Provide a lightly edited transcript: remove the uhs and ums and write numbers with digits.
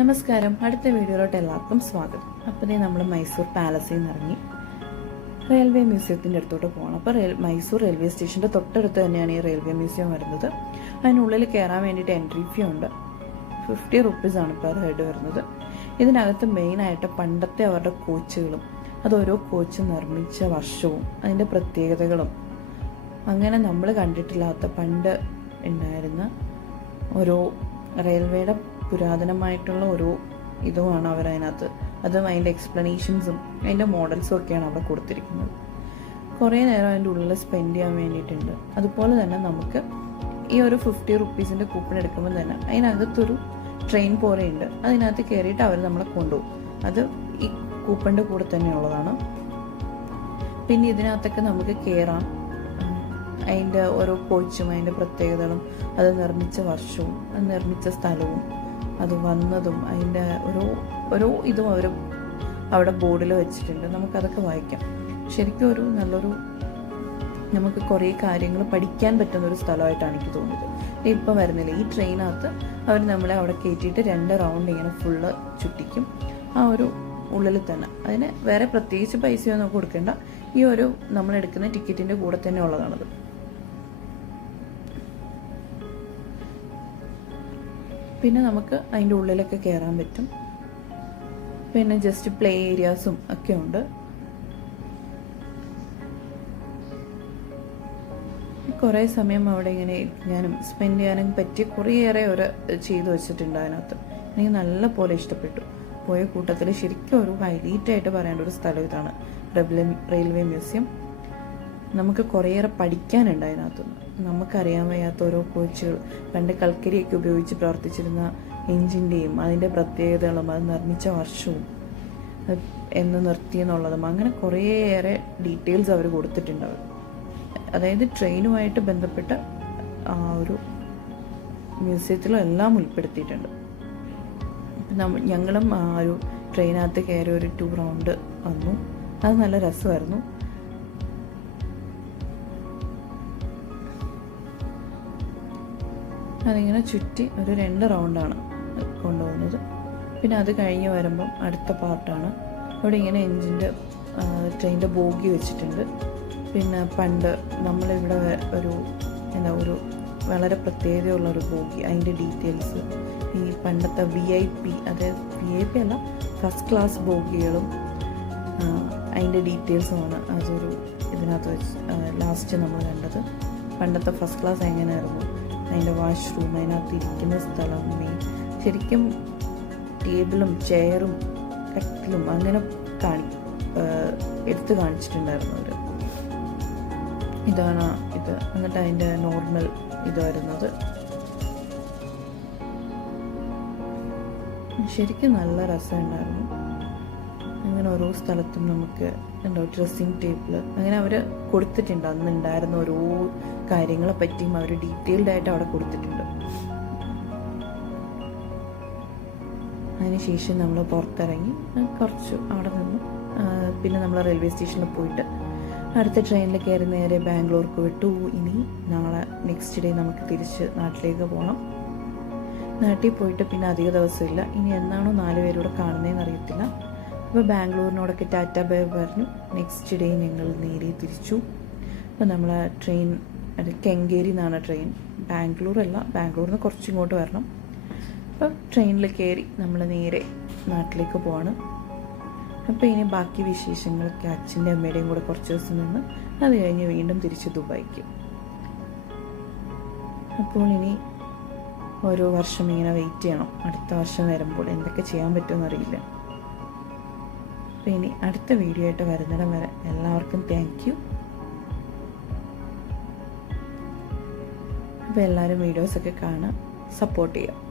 നമസ്കാരം. അടുത്ത വീഡിയോയിലോട്ട് എല്ലാവർക്കും സ്വാഗതം. അപ്പോൾ നമ്മൾ മൈസൂർ പാലസിൽ നിന്ന് ഇറങ്ങി റെയിൽവേ മ്യൂസിയത്തിൻ്റെ അടുത്തോട്ട് പോകണം. അപ്പോൾ മൈസൂർ റെയിൽവേ സ്റ്റേഷൻ്റെ തൊട്ടടുത്ത് തന്നെയാണ് ഈ റെയിൽവേ മ്യൂസിയം വരുന്നത്. അതിനുള്ളിൽ കയറാൻ വേണ്ടിയിട്ട് എൻട്രി ഫീ ഉണ്ട്. 50 റുപ്പീസാണ് പെർ ഹെഡ് വരുന്നത്. ഇതിനകത്ത് മെയിനായിട്ട് പണ്ടത്തെ അവരുടെ കോച്ചുകളും അത് ഓരോ കോച്ച് നിർമ്മിച്ച വർഷവും അതിൻ്റെ പ്രത്യേകതകളും അങ്ങനെ നമ്മൾ കണ്ടിട്ടില്ലാത്ത പണ്ട് ഉണ്ടായിരുന്ന ഓരോ റെയിൽവേയുടെ പുരാതനമായിട്ടുള്ള ഒരു ഇതുമാണ് അവരതിനകത്ത്. അതും അതിൻ്റെ എക്സ്പ്ലനേഷൻസും അതിൻ്റെ മോഡൽസും ഒക്കെയാണ് അവിടെ കൊടുത്തിരിക്കുന്നത്. കുറേ നേരം അതിൻ്റെ ഉള്ളിൽ സ്പെൻഡ് ചെയ്യാൻ വേണ്ടിയിട്ടുണ്ട്. അതുപോലെ തന്നെ നമുക്ക് ഈ ഒരു 50 റുപ്പീസിൻ്റെ കൂപ്പൺ എടുക്കുമ്പോൾ തന്നെ അതിനകത്തൊരു ട്രെയിൻ പോലെയുണ്ട്. അതിനകത്ത് കയറിയിട്ട് അവർ നമ്മളെ കൊണ്ടുപോകും. അത് ഈ കൂപ്പണിൻ്റെ കൂടെ തന്നെയുള്ളതാണ്. പിന്നെ ഇതിനകത്തൊക്കെ നമുക്ക് കയറാം. അതിൻ്റെ ഓരോ കോച്ചും അതിൻ്റെ പ്രത്യേകതകളും അത് നിർമ്മിച്ച വർഷവും അത് നിർമ്മിച്ച സ്ഥലവും അത് വന്നതും അതിൻ്റെ ഓരോ ഇതും അവർ അവിടെ ബോർഡിൽ വെച്ചിട്ടുണ്ട്. നമുക്കതൊക്കെ വായിക്കാം. ശരിക്കും ഒരു നല്ലൊരു നമുക്ക് കുറേ കാര്യങ്ങൾ പഠിക്കാൻ പറ്റുന്നൊരു സ്ഥലമായിട്ടാണ് എനിക്ക് തോന്നിയത്. ഇപ്പം വരുന്നില്ല ഈ ട്രെയിനകത്ത് അവർ നമ്മളെ അവിടെ കയറ്റിയിട്ട് 2 റൗണ്ട് ഇങ്ങനെ ഫുള്ള് ചുറ്റിക്കും. ആ ഒരു ഉള്ളിൽ തന്നെ അതിന് വേറെ പ്രത്യേകിച്ച് പൈസയൊന്നും കൊടുക്കേണ്ട. ഈ ഒരു നമ്മളെടുക്കുന്ന ടിക്കറ്റിൻ്റെ കൂടെ തന്നെ ഉള്ളതാണത്. പിന്നെ നമുക്ക് അതിൻ്റെ ഉള്ളിലൊക്കെ കയറാൻ പറ്റും. പിന്നെ ജസ്റ്റ് പ്ലേ ഏരിയാസും ഒക്കെ ഉണ്ട്. കുറേ സമയം അവിടെ ഇങ്ങനെ ഇരിക്കാനും സ്പെൻഡ് ചെയ്യാനും പറ്റിയ കുറേയേറെ ഒരു ചെയ്തു വെച്ചിട്ടുണ്ട് അതിനകത്ത്. എനിക്ക് നല്ല പോലെ ഇഷ്ടപ്പെട്ടു. പോയ കൂട്ടത്തിൽ ശരിക്കും ഒരു ഹൈലൈറ്റായിട്ട് പറയേണ്ട ഒരു സ്ഥലം ഇതാണ് റെയിൽവേ മ്യൂസിയം. നമുക്ക് കുറേയേറെ പഠിക്കാനുണ്ട് അതിനകത്തുനിന്ന്. നമുക്കറിയാൻ വയ്യാത്ത ഓരോ കോച്ചുകൾ, പണ്ട് കൽക്കരിയൊക്കെ ഉപയോഗിച്ച് പ്രവർത്തിച്ചിരുന്ന എഞ്ചിൻ്റെയും അതിൻ്റെ പ്രത്യേകതകളും അത് നിർമ്മിച്ച വർഷവും എന്ന് നിർത്തിയെന്നുള്ളതും അങ്ങനെ കുറേയേറെ ഡീറ്റെയിൽസ് അവർ കൊടുത്തിട്ടുണ്ട്. അതായത് ട്രെയിനുമായിട്ട് ബന്ധപ്പെട്ട ആ ഒരു മ്യൂസിയത്തിലും എല്ലാം ഉൾപ്പെടുത്തിയിട്ടുണ്ട്. ഞങ്ങളും ആ ഒരു ട്രെയിനകത്ത് കയറി ഒരു 2 റൗണ്ട് വന്നു. അത് നല്ല രസമായിരുന്നു. അതിങ്ങനെ ചുറ്റി ഒരു 2 റൗണ്ടാണ് കൊണ്ടുപോകുന്നത്. പിന്നെ അത് കഴിഞ്ഞ് വരുമ്പം അടുത്ത പാർട്ടാണ്. അവിടെ ഇങ്ങനെ ട്രെയിനിൻ്റെ ബോഗി വെച്ചിട്ടുണ്ട്. പിന്നെ പണ്ട് നമ്മളിവിടെ ഒരു വളരെ പ്രത്യേകതയുള്ളൊരു ബോഗി, അതിൻ്റെ ഡീറ്റെയിൽസ്, ഈ പണ്ടത്തെ VIP അതായത് VIP അല്ല, ഫസ്റ്റ് ക്ലാസ് ബോഗികളും അതിൻ്റെ ഡീറ്റെയിൽസുമാണ് അതൊരു ഇതിനകത്ത് വെച്ച് ലാസ്റ്റ് നമ്മൾ കണ്ടത്. പണ്ടത്തെ ഫസ്റ്റ് ക്ലാസ് എങ്ങനെയായിരുന്നു, അതിൻ്റെ വാഷ്റൂം, അതിനകത്ത് ഇരിക്കുന്ന സ്ഥലം, ശരിക്കും ടേബിളും ചെയറും കട്ടിലും അങ്ങനെ എടുത്ത് കാണിച്ചിട്ടുണ്ടായിരുന്നു അവർ. ഇതാണ് ഇത്. എന്നിട്ട് അതിൻ്റെ നോർമൽ ഇത് വരുന്നത്. ശരിക്കും നല്ല രസമുണ്ടായിരുന്നു. അങ്ങനെ ഓരോ സ്ഥലത്തും നമുക്ക് ഉണ്ടോ ഡ്രസ്സിങ് ടേബിൾ അങ്ങനെ അവർ കൊടുത്തിട്ടുണ്ട്. അന്നുണ്ടായിരുന്ന ഓരോ കാര്യങ്ങളെ പറ്റിയും അവർ ഡീറ്റെയിൽഡ് ആയിട്ട് അവിടെ കൊടുത്തിട്ടുണ്ട്. അതിനുശേഷം നമ്മൾ പുറത്തിറങ്ങി കുറച്ച് അവിടെ നിന്ന് പിന്നെ നമ്മൾ റെയിൽവേ സ്റ്റേഷനിൽ പോയിട്ട് അടുത്ത ട്രെയിനിൽ കയറി നേരെ ബാംഗ്ലൂർക്ക് വിട്ടു. ഇനി നാളെ നെക്സ്റ്റ് ഡേ നമുക്ക് തിരിച്ച് നാട്ടിലേക്ക് പോകണം. നാട്ടിൽ പോയിട്ട് പിന്നെ അധിക ദിവസമില്ല. ഇനി എന്നാണോ 4 പേരൂടെ കാണുന്നതെന്ന് അറിയത്തില്ല. അപ്പോൾ ബാംഗ്ലൂരിനോടൊക്കെ ടാറ്റ ബൈ പറഞ്ഞു. നെക്സ്റ്റ് ഡേ ഞങ്ങൾ നേരെ തിരിച്ചു. അപ്പോൾ നമ്മൾ ട്രെയിൻ കെങ്കേരി എന്നാണ് ട്രെയിൻ. ബാംഗ്ലൂരല്ല, ബാംഗ്ലൂരിൽ നിന്ന് കുറച്ചിങ്ങോട്ട് വരണം. അപ്പോൾ ട്രെയിനിൽ കയറി നമ്മൾ നേരെ നാട്ടിലേക്ക് പോവാണ്. അപ്പോൾ ഇനി ബാക്കി വിശേഷങ്ങളൊക്കെ അച്ഛൻ്റെ അമ്മയുടെയും കൂടെ കുറച്ച് ദിവസം നിന്ന് അത് കഴിഞ്ഞ് വീണ്ടും തിരിച്ച് ദുബായിക്ക്. അപ്പോൾ ഇനി ഓരോ വർഷം ഇങ്ങനെ വെയിറ്റ് ചെയ്യണം. അടുത്ത വർഷം വരുമ്പോൾ എന്തൊക്കെ ചെയ്യാൻ പറ്റുമെന്ന് അറിയില്ല. അപ്പോൾ ഇനി അടുത്ത വീഡിയോ ആയിട്ട് വരുന്നിടം വരെ എല്ലാവർക്കും താങ്ക് യു. അപ്പോൾ എല്ലാവരും വീഡിയോസൊക്കെ കാണാൻ സപ്പോർട്ട് ചെയ്യുക.